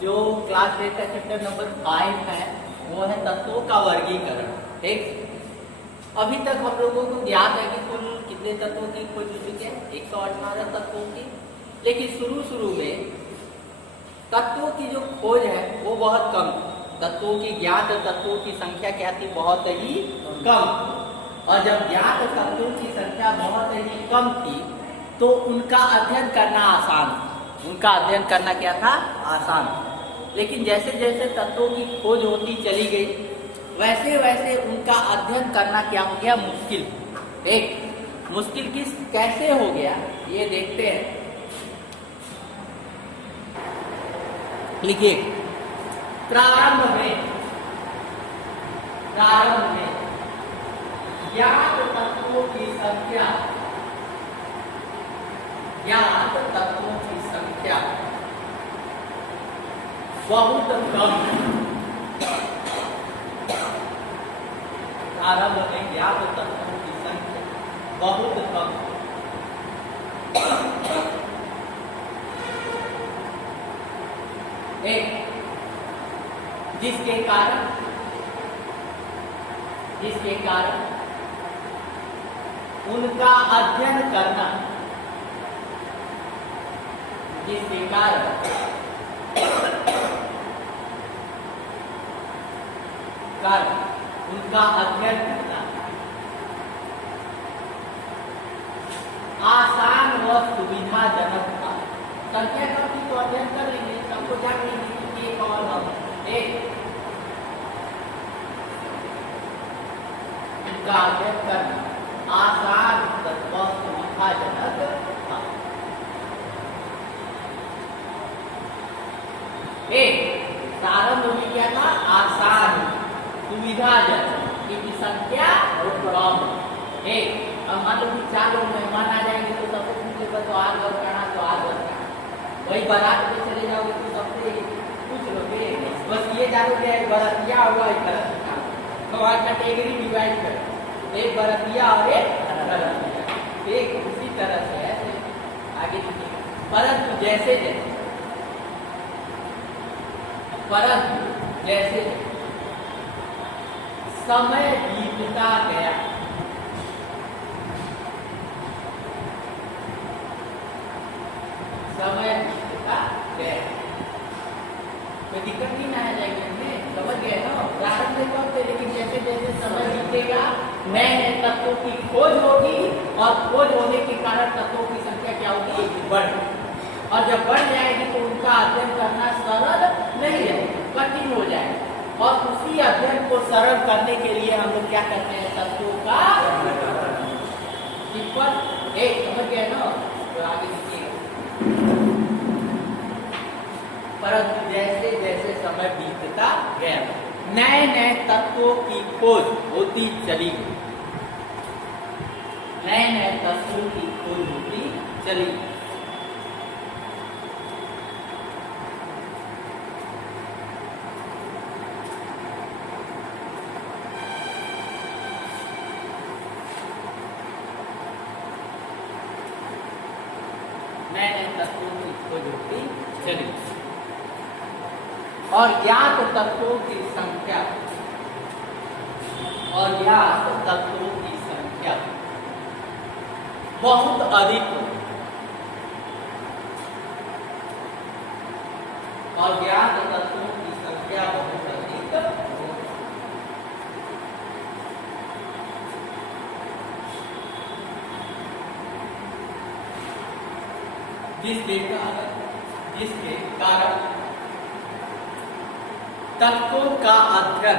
जो क्लास 8 का chapter number 5 है वो है तत्वों का वर्गीकरण। ठीक, अभी तक हम लोगों को ज्ञात है कि कुल कितने तत्वों की खोज हो चुकी है, 118 तत्वों की। लेकिन शुरू में तत्वों की जो खोज है वो बहुत कम थी। तत्वों की ज्ञात तत्वों की संख्या क्या थी? बहुत ही कम। और जब ज्ञात तत्वों की संख्या बहुत ही कम थी तो उनका अध्ययन करना आसान था। उनका अध्ययन करना क्या था? आसान। लेकिन जैसे जैसे तत्वों की खोज होती चली गई वैसे वैसे उनका अध्ययन करना क्या हो गया? मुश्किल। एक मुश्किल कैसे हो गया ये देखते हैं। लिखिए, प्रारंभ में ज्ञात तत्वों की संख्या बहुत कम। प्रारंभ में ज्ञात तत्वों की संख्या बहुत कम। एक जिसके कारण उनका अध्ययन करना आसान व सुविधाजनक था। संख्या कम थी तो अध्ययन कर लेंगे, सबको जान लेंगे कि ये कौन है। उनका अध्ययन करना आसान व सुविधाजनक था। प्रारंभ में क्या था? आसान, सुविधाजनक, इनकी संख्या कम। अब मान लो कि 4 लोग मेहमान आ जाएंगे तो सबको पूछ लेगा तो आज घर करना तो आज घर करना। वही बारात में चले जाओगे तो सबसे पूछ लोगे, बस ये जानोगे एक बरातिया हुआ एक बरातिया। तो आज कैटेगरी डिवाइड कर, एक बरातिया और एक बरातिया। एक उसी तरह से ऐसे आगे देखिए। परंतु जैसे समय बीतता गया कोई दिक्कत नहीं ना आ जाएगी, हमें समझ गए ना। प्रारंभ में कम थे लेकिन जैसे जैसे समय बीतेगा नए नए तत्वों की खोज होगी और खोज होने के कारण तत्वों की संख्या क्या होगी? बढ़ेगी। और जब बढ़ जाएगी तो उनका अध्ययन करना सरल नहीं है, कठिन हो जाएगा। और उसी अध्ययन को सरल करने के लिए हम लोग क्या करते हैं? तत्वों का समझ गए ना। तो आगे देखिएगा। परंतु जैसे जैसे समय बीतता गया नए नए तत्वों की खोज होती चली गई। नए नए तत्वों की खोज होती चली गई। नए नए तत्वों की खोज होती चली और ज्ञात तत्वों की संख्या बहुत अधिक हो। और ज्ञात तत्वों की संख्या बहुत अधिक हो। जिसके कारण तत्वों का अध्ययन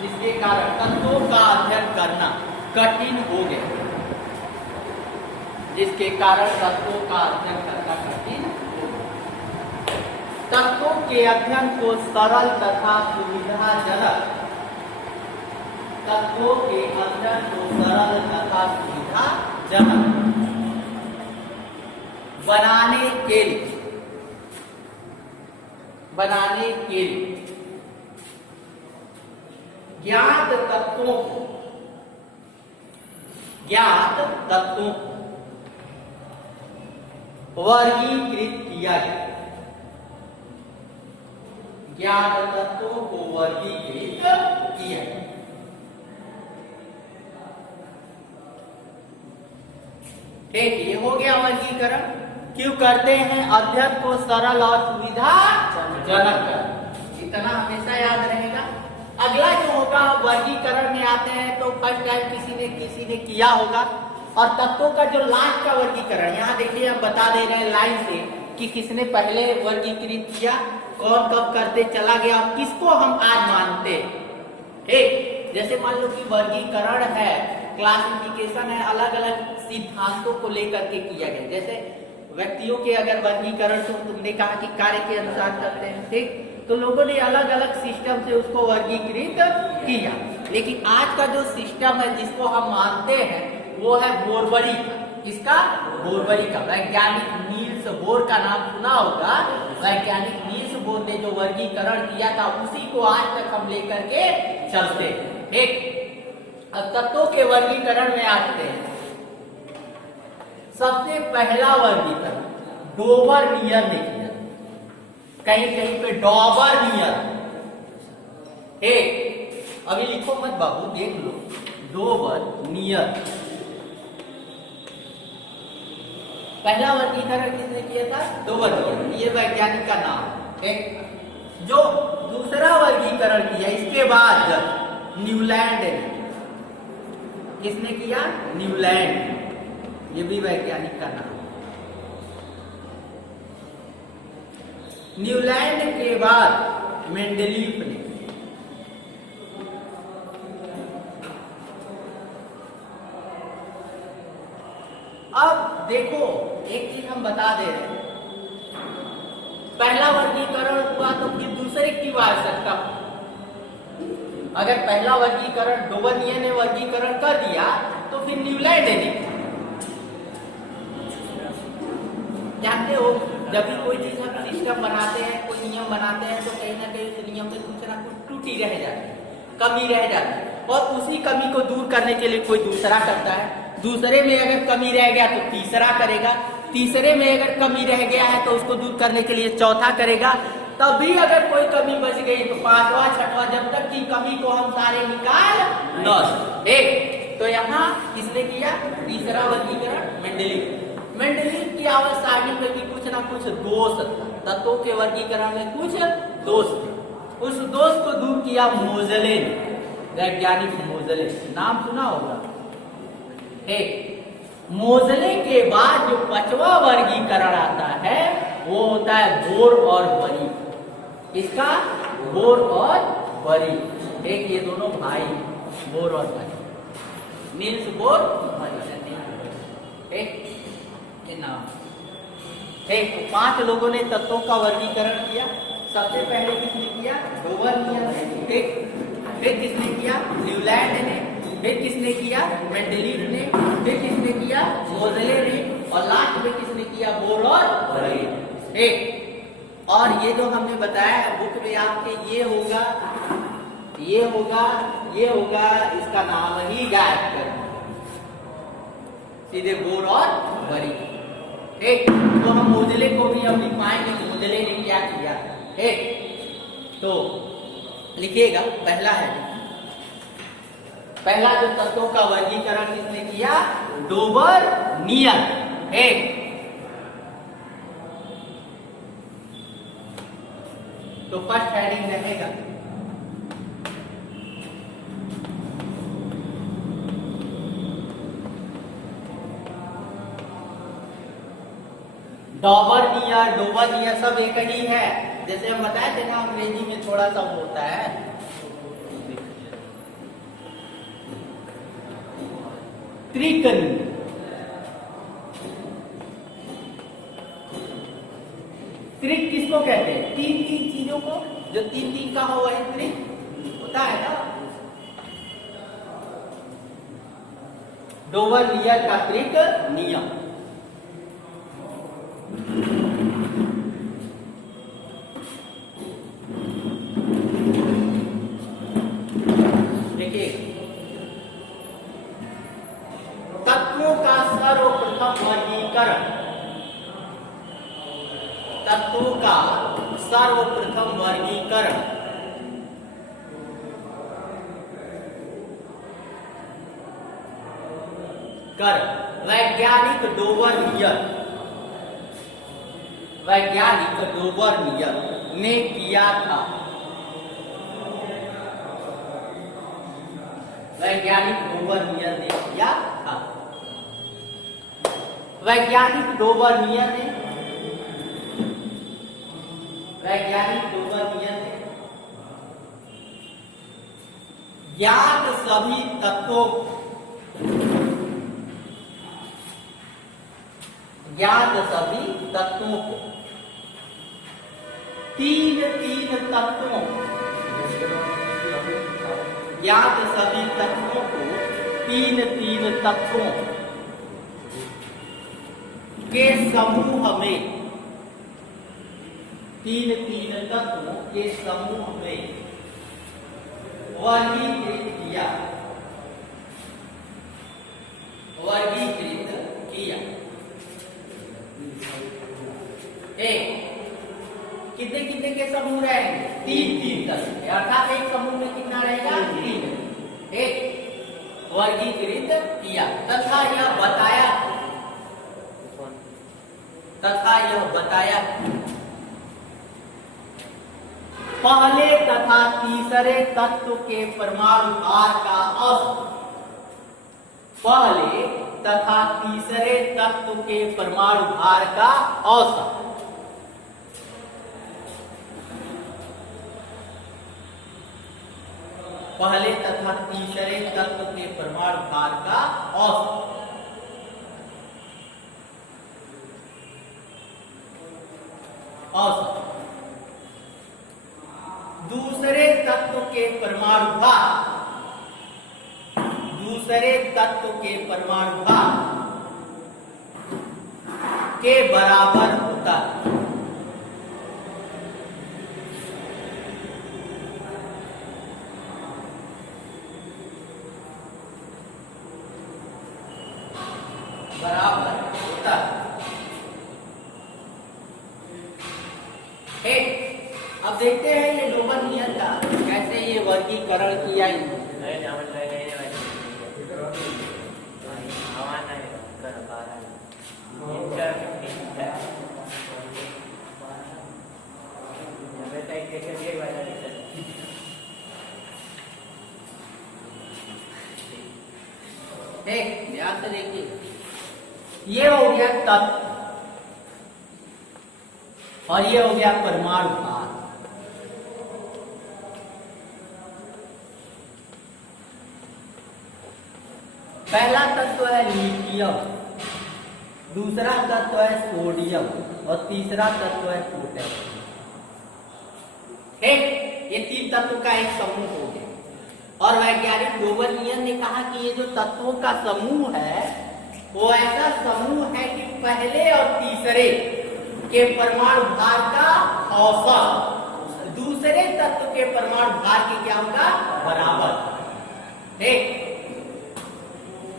जिसके कारण तत्वों का अध्ययन करना कठिन हो गया। जिसके कारण तत्वों का अध्ययन करना कठिन हो गया। तत्वों के अध्ययन को सरल तथा सुविधाजनक, तत्वों के अध्ययन को सरल तथा सुविधाजनक बनाने के लिए ज्ञात तत्वों को वर्गीकृत किया गया। ज्ञात तत्वों को वर्गीकृत किया गया। ठीक, ये हो गया वर्गीकरण। क्यों करते हैं? अध्ययन को सरल और सुविधाजनक कर, इतना हमेशा याद रहेगा। अगला जो होगा वर्गीकरण में आते हैं तो फर्स्ट टाइम किसी ने किया होगा। और तत्वों का जो लास्ट का वर्गीकरण, यहाँ देखिए हम बता दे रहे हैं लाइन से कि किसने पहले वर्गीकृत किया, कौन कब करते चला गया और किसको हम आज मानते हैं। ठीक, जैसे मान लो कि वर्गीकरण है, क्लासिफिकेशन है, अलग अलग सिद्धांतों को लेकर के किया गया। जैसे व्यक्तियों के अगर वर्गीकरण तो तुमने कहा कि कार्य के अनुसार करते हैं, ठीक, तो लोगों ने अलग अलग सिस्टम से उसको वर्गीकृत किया। लेकिन आज का जो सिस्टम है जिसको हम मानते हैं वो है बोरबरी का। किसका? बोरबरी का। वैज्ञानिक नील्स बोर का नाम सुना होगा। वैज्ञानिक नील्स बोर ने जो वर्गीकरण किया था उसी को आज तक हम लेकर के चलते हैं। ठीक, अब तत्वों के वर्गीकरण में आते हैं। सबसे पहला वर्गीकरण डोबरनियर ने किया, कहीं कहीं पे डॉबरनियर। ठीक, अभी लिखो मत बाबू, देख लो, डोबरनियर। पहला वर्गीकरण किसने किया था? डोबरनियर, ये वैज्ञानिक का नाम है। जो दूसरा वर्गीकरण किया इसके बाद न्यूलैंड ने, किसने किया? न्यूलैंड, ये भी वैज्ञानिक का नाम। न्यूलैंड के बाद मेंडलीफ ने, अब देखो एक चीज हम बता दे रहे हैं, पहला वर्गीकरण हुआ तो फिर दूसरे की आवश्यकता। अगर पहला वर्गीकरण डोबरनियर ने वर्गीकरण कर दिया तो फिर न्यूलैंड ने किया। जानते हो जब भी कोई चीज हम सिस्टम बनाते हैं, कोई नियम बनाते हैं तो कहीं ना कहीं उस नियम में कुछ ना कुछ त्रुटि रह जाती है, कमी रह जाती है, और उसी कमी को दूर करने के लिए कोई दूसरा करता है। दूसरे में अगर कमी रह गया तो तीसरा करेगा, तीसरे में अगर कमी रह गया है तो उसको दूर करने के लिए चौथा करेगा। तभी अगर कोई कमी बच गई तो पांचवा, छठवा, जब तक की कमी को हम सारे निकाल न सके। तो यहाँ किसने किया? तीसरा वर्गीकरण मेंडलीफ। मेंडलीफ की आवश्यकता में भी कुछ ना कुछ दोष था, तत्वों के वर्गीकरण में कुछ दोष थे। उस दोष को दूर किया मोजले ने, वैज्ञानिक मोजले, नाम सुना होगा। मोजले के बाद जो पांचवा वर्गीकरण आता है वो होता है बोर और बरी। इसका बोर और बरी, एक ये दोनों भाई, बोर और बरी, नील्स बोर, एक नाम। ठीक, तो 5 लोगों ने तत्वों का वर्गीकरण किया। सबसे पहले किसने किया? डोबरनियर ने। ठीक, फिर किसने किया? न्यूलैंड ने। फिर किसने किया? मेंडलीफ ने। फिर किसने किया? मोजले ने। और लास्ट में किसने किया? बोर और बरी। ठीक, और ये जो हमने बताया है बुक में आपके ये होगा, ये होगा, ये होगा, इसका नाम ही गायब कर सीधे बोर और बरी। ठीक, तो हम मोजले को भी हम लिख पाएंगे कि मोजले ने क्या किया। ठीक, तो लिखिएगा, पहला है, पहला जो तत्वों का वर्गीकरण किसने किया? डोबरनियर। ठीक, तो फर्स्ट हेडिंग रहेगा डोबरनियर। डोबरनियर सब एक ही है, जैसे हम बताए थे ना अंग्रेजी में थोड़ा सा होता है। त्रिकनी, त्रिक किसको कहते हैं? तीन तीन चीजों को, जो तीन तीन का हो वही त्रिक होता है ना। डोवर-नियर का त्रिक नियम। देखिए, तत्वों का सर्वप्रथम वर्गीकरण, तत्वों का सर्वप्रथम वर्गीकरण कर वैज्ञानिक डोवर-नियर, वैज्ञानिक डोवर-नियर ने किया था। वैज्ञानिक डोवर-नियर ने किया था। वैज्ञानिक डोवर-नियर ने, वैज्ञानिक डोवर-नियर ने ज्ञात सभी तत्वों, ज्ञात सभी तत्वों को, तीन तीन तत्वों, ज्ञात सभी तत्वों को तीन तीन तत्वों के समूह में, तीन तीन तत्वों के समूह में वर्गीकृत किया, वर्गीकृत किया। एक कितने कितने के समूह रहेंगे? तीन तीन तत्व, अर्थात एक समूह में कितना रहेगा? तीन। एक वर्गीकृत किया तथा यह बताया, तथा यह बताया पहले तथा तीसरे तत्व के परमाणु भार का औसत, पहले तथा तीसरे तत्व के परमाणु भार का औसत, पहले तथा तीसरे तत्व के परमाणु भार का औसत, औसत दूसरे तत्व के परमाणु भार, दूसरे तत्व के परमाणु भार के बराबर होता है। बराबर होता है। अब देखते हैं ये डोवर-नियर का कैसे ये वर्गीकरण किया। ध्यान से देखिए, ये हो गया तत्व और ये हो गया परमाणु भार। पहला तत्व है लिथियम, दूसरा तत्व है सोडियम और तीसरा तत्व है पोटेशियम। ये तीन तत्व का एक समूह हो गया। और वैज्ञानिक डोवर-नियर ने कहा कि ये जो तत्वों का समूह है वो ऐसा समूह है कि पहले और तीसरे के परमाणु भार का औसत दूसरे तत्व के परमाणु भार के क्या होगा? बराबर। ठीक,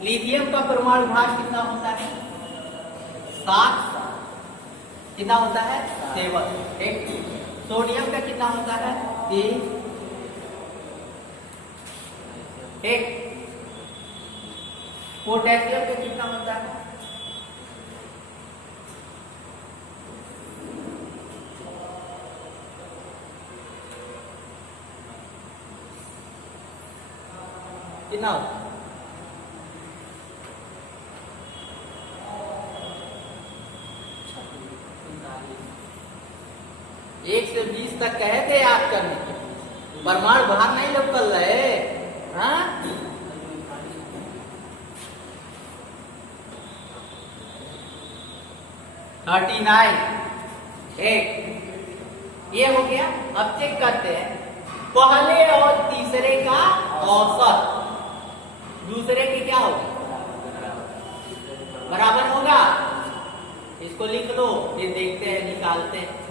लिथियम का परमाणु भार कितना होता है? 7। कितना होता है? 7। ठीक, सोडियम का कितना होता है? 3। ठीक, पोटेशियम का कितना होता है? 9। एक से 20 तक कहे थे याद करने के, परमाणु बाहर नहीं लोग कर रहे। हाँ, 39, एक ये हो गया। अब चेक करते हैं पहले और तीसरे का औसत दूसरे के क्या होगा, बराबर होगा। इसको लिख लो, ये देखते हैं निकालते हैं।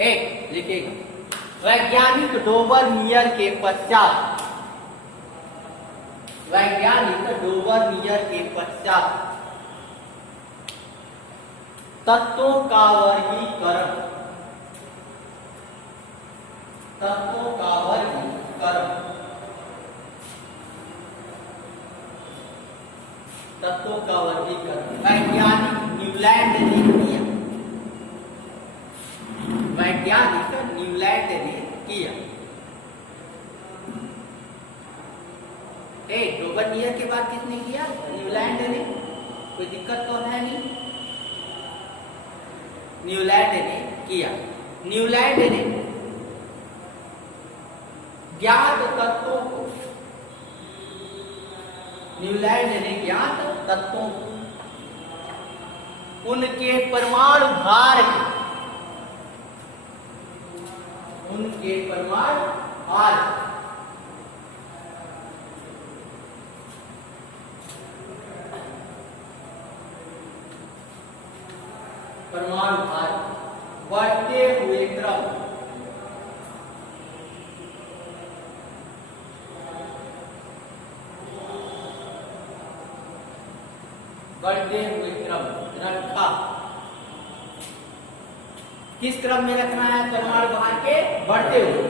एक लिखिएगा, वैज्ञानिक डोबरनियर के पश्चात, वैज्ञानिक डोबरनियर के पश्चात तत्वों का वर्गीकरण, तत्वों का वर्गीकरण, तत्वों का वर्गीकरण वैज्ञानिक न्यूलैंड ने किया, वैज्ञानिक न्यूलैंड ने किया। डोबरनियर के बाद किसने किया, न्यूलैंड ने। कोई दिक्कत तो है नहीं, न्यूलैंड ने किया। न्यूलैंड ने ज्ञात तत्वों को, न्यूलैंड ने ज्ञात तत्वों को उनके परमाणु भार के, उनके परमाणु भार, परमाणु भार बढ़ते हुए क्रम, बढ़ते हुए क्रम रखा। किस क्रम में रखना है, परमाणु भार के बढ़ते हुए,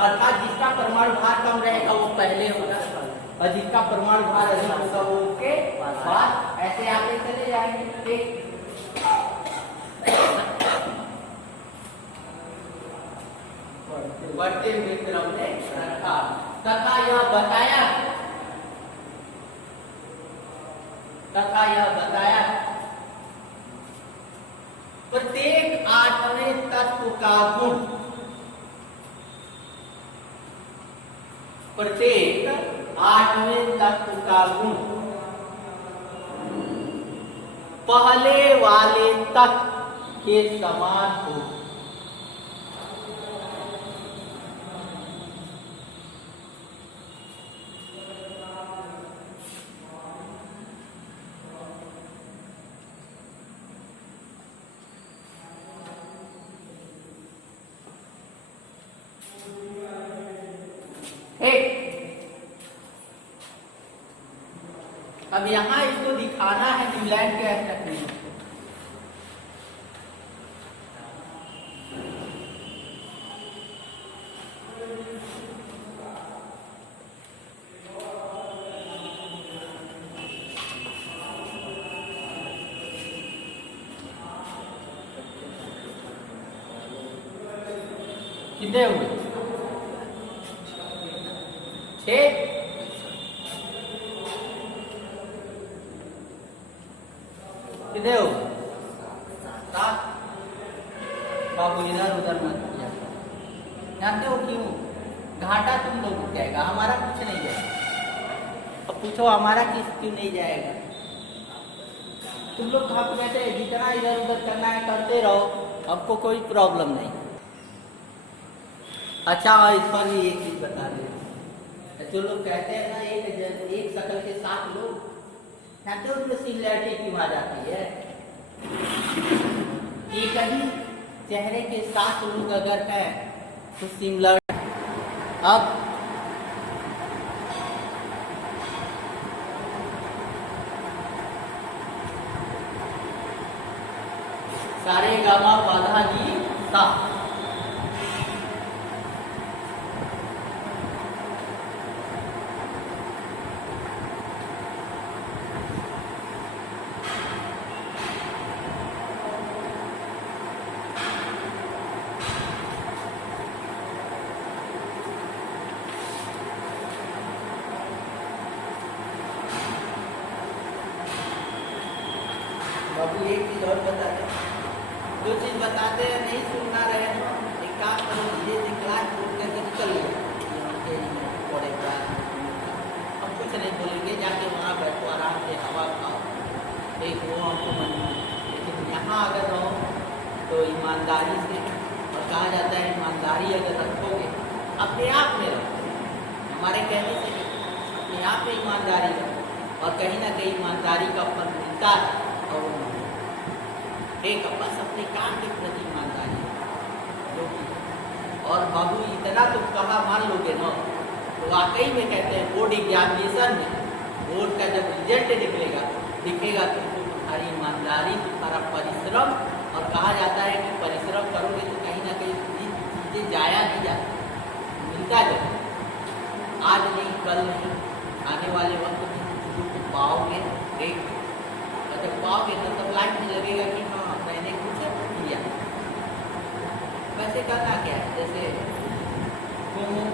अर्थात जिसका परमाणु भार कम रहेगा वो पहले होगा और जिसका परमाणु भार अधिक होगा वो उसके बाद, ऐसे आगे चले जाएंगे। बढ़ते हुए क्रम में रखा तथा यह बताया, तथा यह बताया प्रत्येक आठवें तत्व का गुण, प्रत्येक आठवें तत्व का गुण पहले वाले तत्व के समान हो। अब यहां इसको दिखाना है न्यूलैंड के तकनीक को। कितने हुए, 6। कितने हो, 7। बाबू इधर उधर मत किया, जानते हो क्यों, घाटा तुम लोग को जाएगा, हमारा कुछ नहीं जाएगा। अब पूछो हमारा किस क्यों नहीं जाएगा, तुम लोग खा कहते हैं जितना इधर उधर करना है करते रहो, आपको कोई प्रॉब्लम नहीं। अच्छा, और इस पर भी एक चीज बता दे, जो लोग कहते हैं ना एक शक्ल के 7 लोग, जानते हो उसमें सिमिलैरिटी क्यों आ जाती है। एक ही चेहरे के 7 लोग अगर हैं तो सिमिलर। अब सारे गामा बाधा नी सा। बाबू एक चीज और बता दे, जो चीज बताते हैं नहीं सुनना रहे ना, एक काम करो, धीरे से क्लास छोड़ करके निकल गए। हम कुछ नहीं बोलेंगे, जाके वहाँ बैठो आराम से हवा खाओ, एक वो हमको मन। लेकिन यहाँ अगर रहो तो ईमानदारी से, और कहा जाता है ईमानदारी अगर रखोगे अपने आप में रखो, हमारे कहने से अपने आप में ईमानदारी रखो, और कहीं ना कहीं ईमानदारी का फल मिलता है। और एक बस अपने काम के प्रति ईमानदारी जो कि, और बाबू इतना तुम कहा मान लोगे ना, तो वाकई में कहते हैं बोर्ड एग्जामिनेशन में बोर्ड का जब रिजल्ट दिखेगा तुमको तुम्हारी ईमानदारी, तुम्हारा परिश्रम, और कहा जाता है कि परिश्रम करोगे तो कहीं ना कहीं चीज़ें जाया नहीं जाती, मिलता जाता, आज नहीं कल नहीं, आने वाले वक्त में चीज़ों को पाओगे। एक जब पाओगे तब लाइफ में लगेगा कि हाँ मैंने कुछ किया। वैसे करना क्या है, जैसे घूमो,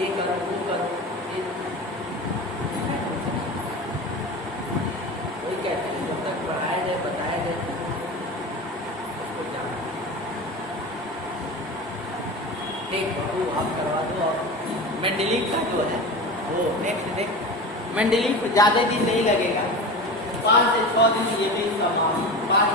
ये करो वो करो, ये वही कहते हैं जब तक पढ़ाया जाए बताया जाए उसको जाना। ठीक बाबू आप करवा दो। और मेंडलीव का जो है वो नेक्स्ट मेंडलीव ज़्यादा दिन नहीं लगेगा, 5 से 6 दिन ये भी समान 5